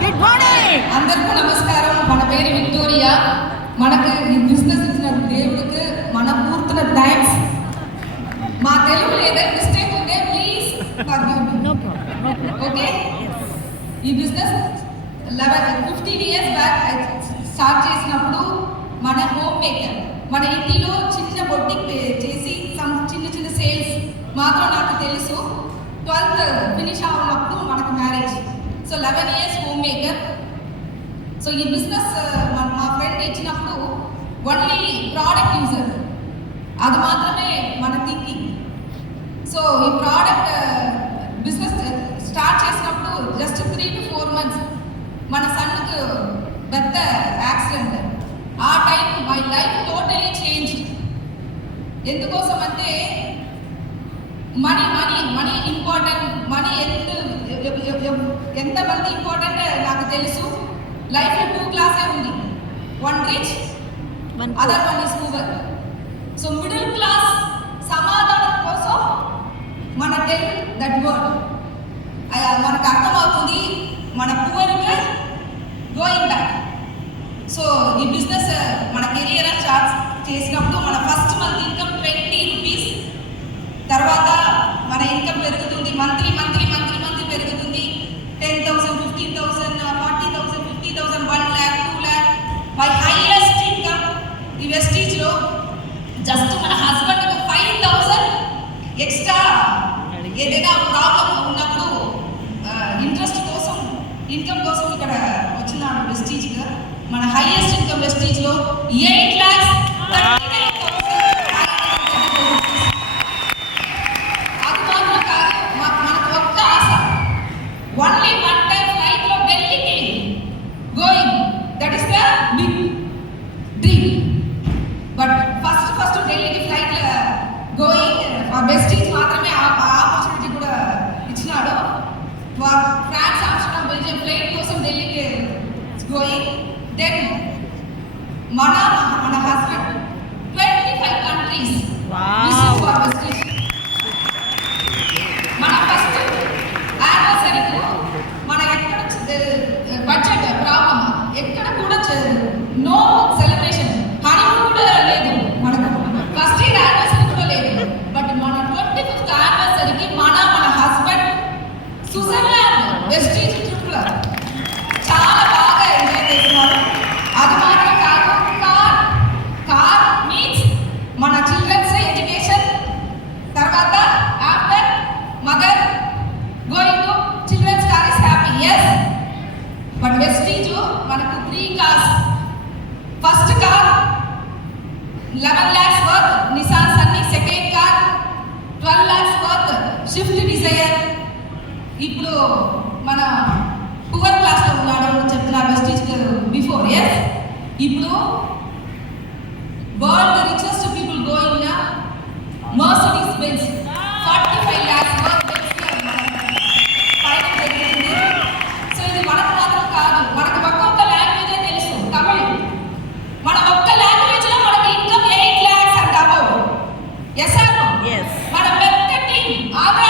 Good morning. అందరికీ నమస్కారం. మన పేరు విక్టోరియా. మనకు ఈ బిజినెస్ ఇచ్చిన దేవుడికి మన పూర్తిన థ్యాంక్స్. మా తెలుగులో ఏదైనా మిస్టేక్ ఉంటే ప్లీజ్ ఓకే. ఈ బిజినెస్ 15 ఇయర్స్ బ్యాక్ స్టార్ట్ చేసినప్పుడు మన హోమ్ మేకర్, మన ఇంటిలో చిన్న బొట్టికి చేసి చిన్న చిన్న సేల్స్ మాత్రం నాకు తెలుసు. 12th ఫినిష్ అవ్వనప్పుడు మనకు marriage. So 11 years home maker. So ఈ బిజినెస్ మా ఫ్రెండ్ ఇచ్చినప్పుడు ఓన్లీ ప్రోడక్ట్ యూజర్, అది మాత్రమే మన థింకింగ్. సో ఈ ప్రోడక్ట్ బిజినెస్ స్టార్ట్ చేసినప్పుడు జస్ట్ 3 to 4 months మన సన్కు పెద్ద యాక్సిడెంట్. ఆ time my life totally change. ఎందుకోసం అంటే money money money important. Money ఎంతమంది ఇంపార్టెంట్ నాకు తెలుసు. లైఫ్లో 2 క్లాసే ఉంది, one rich, other one is poor. So middle class సమాధానం కోసం మన టెల్ దట్ వర్డ్ మనకు అర్థమవుతుంది. మన పూవర్కి గోయింగ్ బ్యాక్. సో ఈ బిజినెస్ మన కెరియర్ స్టార్ట్ చేసినప్పుడు మన ఫస్ట్ మంత్ ఇన్కమ్ 20 రూపీస్. తర్వాత మన ఇన్కమ్ పెరుగుతుంది, మంత్లీ మంత్లీ మంత్లీ మంత్లీ పెరుగుతుంది. 10,000, 15,000, 40,000, 50,000, 1 lakh, 2 lakh. మై హైయెస్ట్ ఇన్కమ్ ఈ వెస్టీజ్లో జస్ట్ మన హస్బెండ్కి 5,000 ఎక్స్ట్రా ఏదైనా ప్రాబ్లం ఉన్నప్పుడు ఇంట్రెస్ట్ కోసం, ఇన్కమ్ కోసం ఇక్కడ వచ్చినాడు వెస్టీజ్గా. మన హైయెస్ట్ ఇన్కమ్ వెస్టీజ్లో 8,39,000. అది మాత్రం కాదు, మనకు ఒక్క ఆశ, ఓన్లీ వన్ టైం ఫ్లైట్లో ఢిల్లీకి going. That is the big dream. But first ఢిల్లీకి ఫ్లైట్ గోయింగ్ వెస్టీజ్ మాత్రమే ఆపర్చునిటీ కూడా ఇచ్చినాడు. ఫ్రాన్స్, ఆమ్స్టర్డామ్, బెల్జియం ఫ్లైట్ కోసం ఢిల్లీకి గోయింగ్. దెన్ మన husband 25 countries visit for Vestige. మన ఫస్ట్ యానివర్సరీకి మన ఎక్కడ బడ్జెట్ ప్రాబ్లమ్, ఎక్కడ కూడా నో సెలబ్రేషన్, హనీమూన్ కూడా లేదు మనకు. ఫస్ట్ ఇయర్ యానివర్సరీ కూడా లేదు. బట్ మన 25th యానివర్సరీకి మన హస్బెండ్ స్విట్జర్లాండ్ వెస్టీజ్ ట్రిప్లో చాలా బాగా ఎంజాయ్ చేస్తున్నారు. అది మాత్రం కాదు, కార్ మీన్స్ మన చిల్డ్రన్స్ ఎడ్యుకేషన్. తర్వాత after mother going to children's car is happy. Yes, but Vestige మనకు 3 cars. First car 11 lakhs worth Nissan Sunny. Second car 12 lakhs worth Swift Dzire. ఇప్పుడు మన పువర్ క్లాస్లో ఉన్నాడు చెప్తున్నా వెస్టీజ్ బిఫోర్. ఎస్, ఇప్పుడు world richest people going నా Mercedes Benz 45 lakhs worth final జరిగింది. So ఇది మనకు మాత్రం కాదు, మనకు ఒక్కొక్క లాంగ్వేజే తెలుసు. తమిళ్ మన ఒక్క లాంగ్వేజ్లో మనకి income 8 lakhs and above. Yes or no? మన పెద్ద టీమ్ ఆంధ్ర